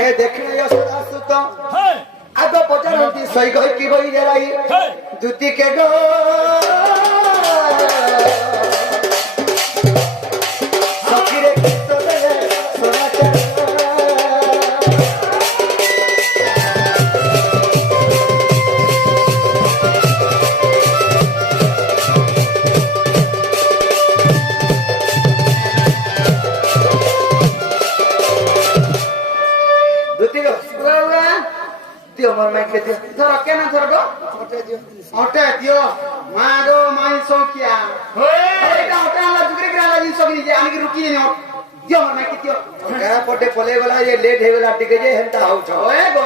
हे देखने असुरा सुत आग पचारती सही कह की बई जराई जुती के गो सखीरे गीत दे समाचार मोर माइक दियो धर के ना धर गो ओटे दियो मागो माई सोकिया एटा ओटा ला दुगरे ग्राला जी सोगनी जे आनी रुकी ने दियो मोर माइक दियो का पटे पले वाला ये लेट हे वाला टिके जे हेंता आउ छ ओए गो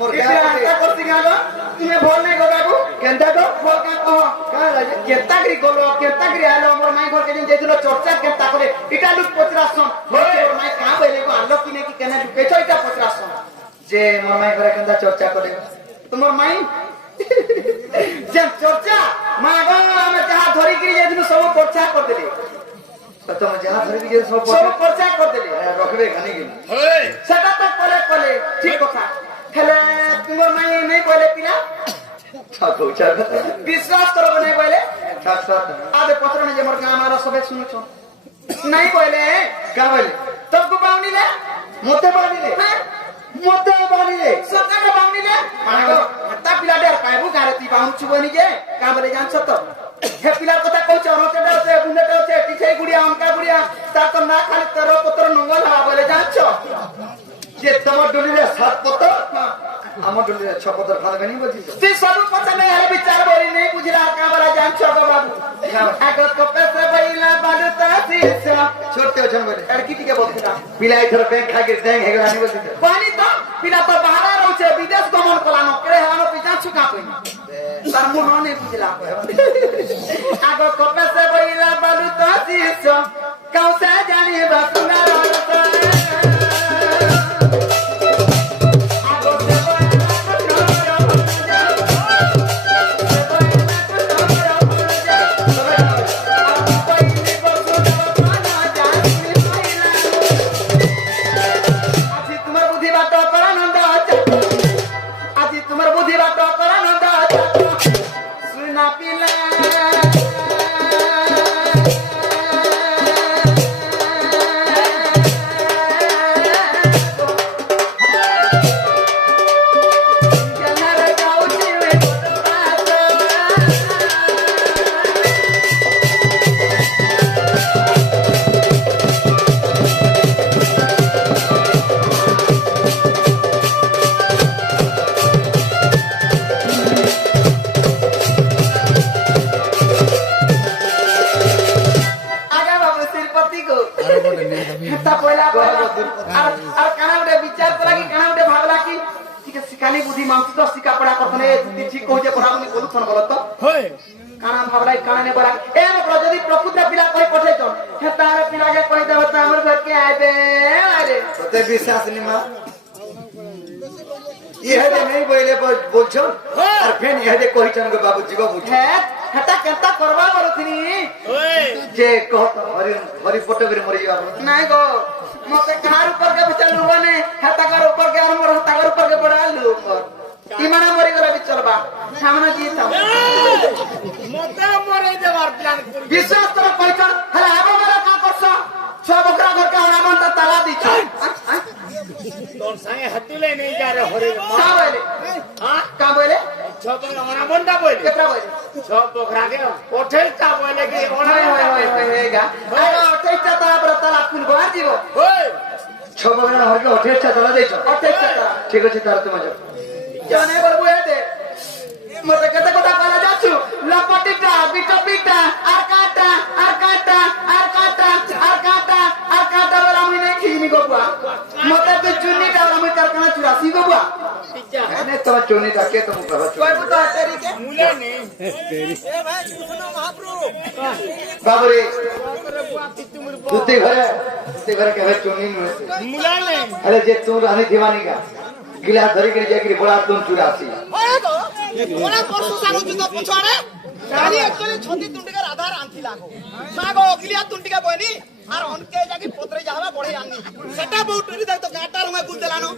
मोर का करती गो तुमे बोल नै गो बाबू केंता तो बोल का कह का केता करी आलो मोर माई घर के जे दिनो चर्चा केता करे इटा लुक पचरासन मोर माई का बेले को आलो किने की केना पेचो इटा पचरासन जे मोर माई करे केंता चर्चा करे तुमर माई जे चर्चा मागो हम जहां धरी करी जे दिन सब चर्चा कर देले तो तुम जहां धरी जे सब चर्चा कर देले रखबे घनी के हे सेटा तो पले ठीक कथा हेले तुमर माई नहीं बोले पिला ठाको चार विश्वास करो नहीं बोले साथ आदे पत्र ने जे मोर गाम मारो सबे सुनु छ नहीं बोले का बोले तब को पावनी ले मोते पावनी ले मोते बानी ले सकाने बानी ले मागो हत्ता पिला दे कायबु गारती बाउन छुबनी जे का बोले जान छ तो हे पिला कथा कहछ रोते दे बुने दे टिछे गुड़िया हमका गुड़िया ता तो ना खाली तेरो पत्र नंगल हा बोले जान छ जे तमर डोली रे सात पत्र हमर डोली रे छ पत्र खाले गनी बजी ते सब पता नहीं है विचार बोली नहीं बुझला का बोला जान छ गो बाबू आगो कपे से बइला बालता सीसा छोटे छन बोले लड़की टिके बोलता पिला इधर बैंक खा के देंग हेगला नहीं बोलती पानी तो पिला तो बाहर रहउ छे विदेश गमन कलानो करे हानो पिता छुका कोई तार मुनो नहीं बुझला आगो कपे से बइला बालता सीसा कौसा जाने बासुना विश्वास नहीं मां ये है नहीं बोले बोल छ और फेन ये है कोई चन के बाबू जीव बुझ है हटा केता करवा परथनी ओए जे कह हरि फोटो करे मरि जा नहीं गो मते कार ऊपर के बिचल लुवाने हटा कार ऊपर के और मोर हटा कार ऊपर के पड़ा लु ऊपर इमाना मरि गला बिचलबा सामने जीत मते मरे देवार प्लान विश्वास तो कोई चन हला आबो मेरा का करछ छ बकरा घर का होना मन ताला दी छ तोर संगे हतुले नहीं जा रे होरे का बोले हां का बोले छ बकरा होना बनता बोले केतना बोले छ बकरा के ओठे का बोले कि ओना होय हेगा अरे ओठे चा ताला पर ताला कुन बाहर जीवो ओए छ बकरा हर के ओठे चा ताला देछ ओठे चा ठीक अछि तार तुम जा जाने बोलबो हेते मते कते कथा काला जाछु लपटिटा बिटपिटा आर काटा वाला मैं नहीं खीनी गोबा मते तो चुन्नी डावरा मैं करकना चुरासी गोबा ने तो चुन्नी डाके तो मुकरा कोई बुता तेरी के मुले नहीं तेरी ए भाई सुनो महाप्रभु बाबरे तुते घर के चुन्नी मुला नहीं अरे जे तू रानी दीवानी का गिला धरी के जाके बड़ा तुम चुरासी ओए तो ओला परसु सागो जुतो पछाड़े गाड़ी एक्चुअली छोटी तुंडी का आधार आंथी लागो सागो अखिलिया तुंडी का बनी और उनके जाके पोतरे जावा बड़े কই আনি সেটা বউটরি দেখ তো কাটার মে গুল দেলানো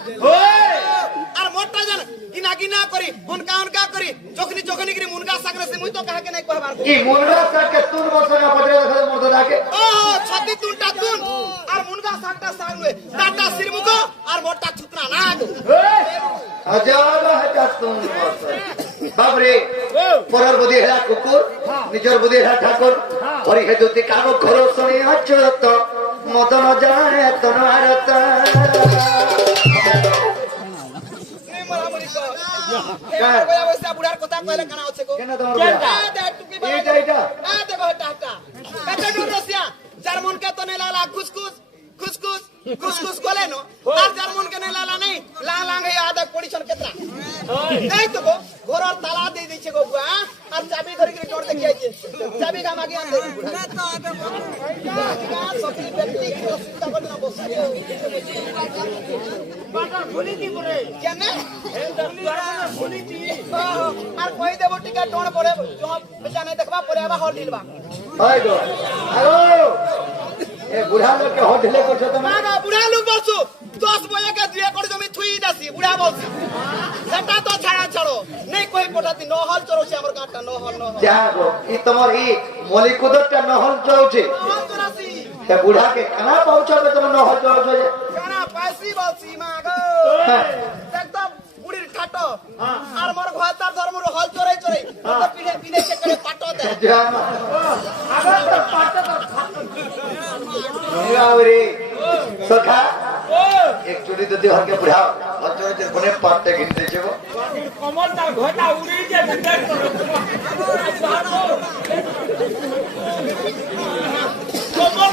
আর মোটা জান কিনা কিনা করি উনকা করি চখনি চখনি করি মুনগা সাগরে সে মুই তো কাহাকে নাই কহবার কি মুনগা সাগ কে তুন বসনা পড়ে দেখা মর্দ ডাকে ও ছতি তুনটা তুন আর মুনগা সাগটা সাগ নয় টাটা সিরমুখ আর মোটা ছুকনা না हजार हजार तुम बाबरे পরার বুদ্ধি হেলা কুকুর নিজের বুদ্ধি হেলা ঠাকুর হরি হে যদি কাগো ঘর শুনি অচ্যুত মদন জানে তনারত বুড়ার কথা কইলে কানা আছে গো কেন তোমার এটা এটা দেখো টাটা এটা ডোরসিয়া জার্মান কে তো নে লালা খুসখুস খুসখুস খুসখুস কোলে নো আর জার্মান কে নে লালা নাই লাং হে আদা পড়িছন কেতরা এই তো গো ঘরর তালা দেই দিছে গো বুয়া আর চাবি ধরি করে ডোর দেখি আইছে চাবি গা মাগি আনতে সবই ব্যক্তি কি অসুবিধা করে না বসে বাটা ভুলি কি করে কেন ভুলি কি আর কই দেব টিকা ডোর পড়ে বেচা নাই দেখবা পরে আবার হল দিলবা হয় গো আগো এ বুড়া লোক কে হোটেলে করছো তুমি না বুড়া লোক বলছো 10 বয়া কে দুই একর জমি থুই দাসি বুড়া বলছি সেটা তো ছাড়ো নেই কই পটাতি নহল চরছে আমার কাটা নহল যাগো ই তোমার ই মলিকুদটা নহল চলছে নহল চরাসি তে বুড়া কে খানা পৌঁছাবে তুমি নহল চলছে কানা পাইছি বলছি মা গো দেখ তো বুড়ির খাটো আর মোর ঘরতার ধর্মর হল চরাই তো পিঠে পিঠে কে করে পাটো দে জামা আবার তো পাটো তো रे सखा एक चुड़ी तो देहर के बुढ़ाओ और जो जे कोने पाटे गिनते छे वो कमल तार घोटा उड़ी जे भीतर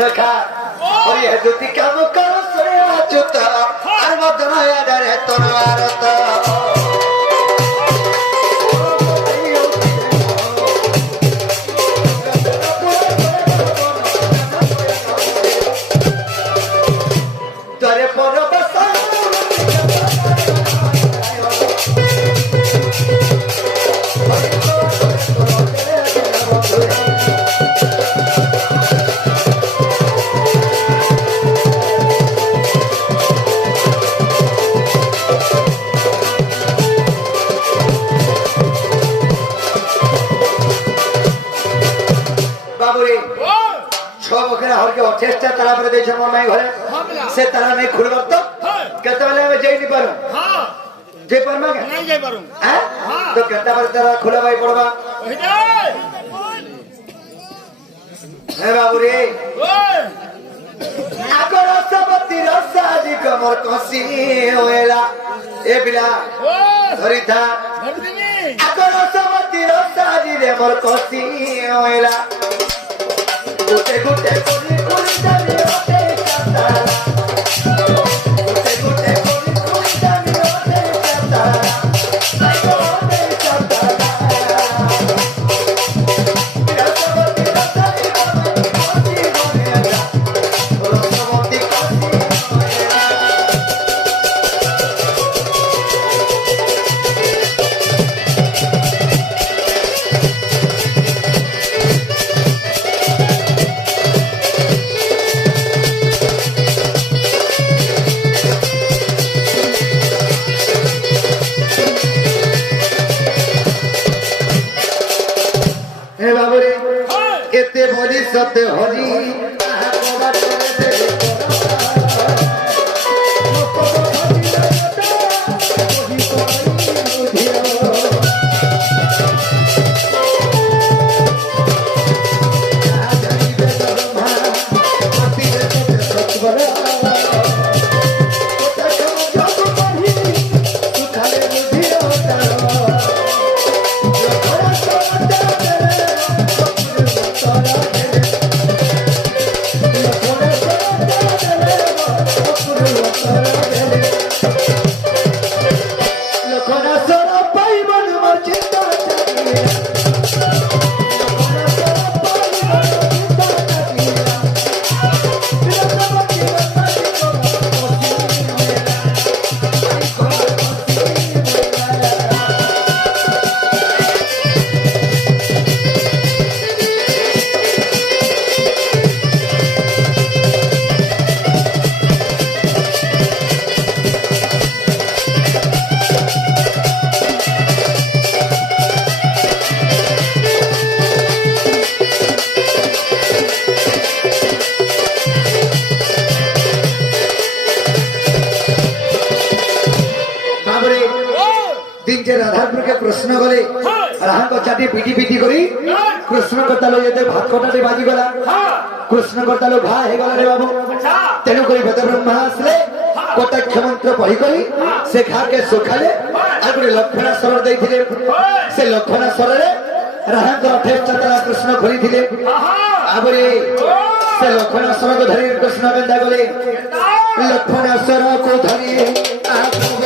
सखा और ये ज्योति काम कर से अचुता और मदन या डरे तोरवारत चेष्टा ताला पर देश मोर माई घरे से ताला नहीं खुलबक तो केते बेले में जई नहीं पारू हां जे परमा के नहीं जई पारू हैं तो केते पर ताला खुलबाई पड़बा हे बाबू रे आगर सबती रसाजी कमर कसी होएला ए बिला धरी था आगर सबती रसाजी रे मोर कसी होएला गुटे गुटे कोनी कोनी जानी होते चाहता गुटे गुटे कोनी कोनी जानी होते चाहता साइको होते चाहता मेरा सबती रसाजी कोसी होएला और सबती कोसी केते भरी सत्य हरि राधापुर के कृष्ण गले राधा को चाटी पिटी पिटी करी कृष्ण को तालो ये भात कटाटे बाजी गला कृष्ण को तालो भा हे गला रे बाबू तेणु करी वेद ब्रह्मा आसले कटाक्ष मंत्र पढ़ी करी से खा के सुखाले आ गोटे लक्षणास्वर देइथिले से लक्षणास्वर रे राधा को 28 चतरा कृष्ण खोली थिले आबरे से लक्षणास्वर को धरी कृष्ण गंदा गले लक्षणास्वर को धरी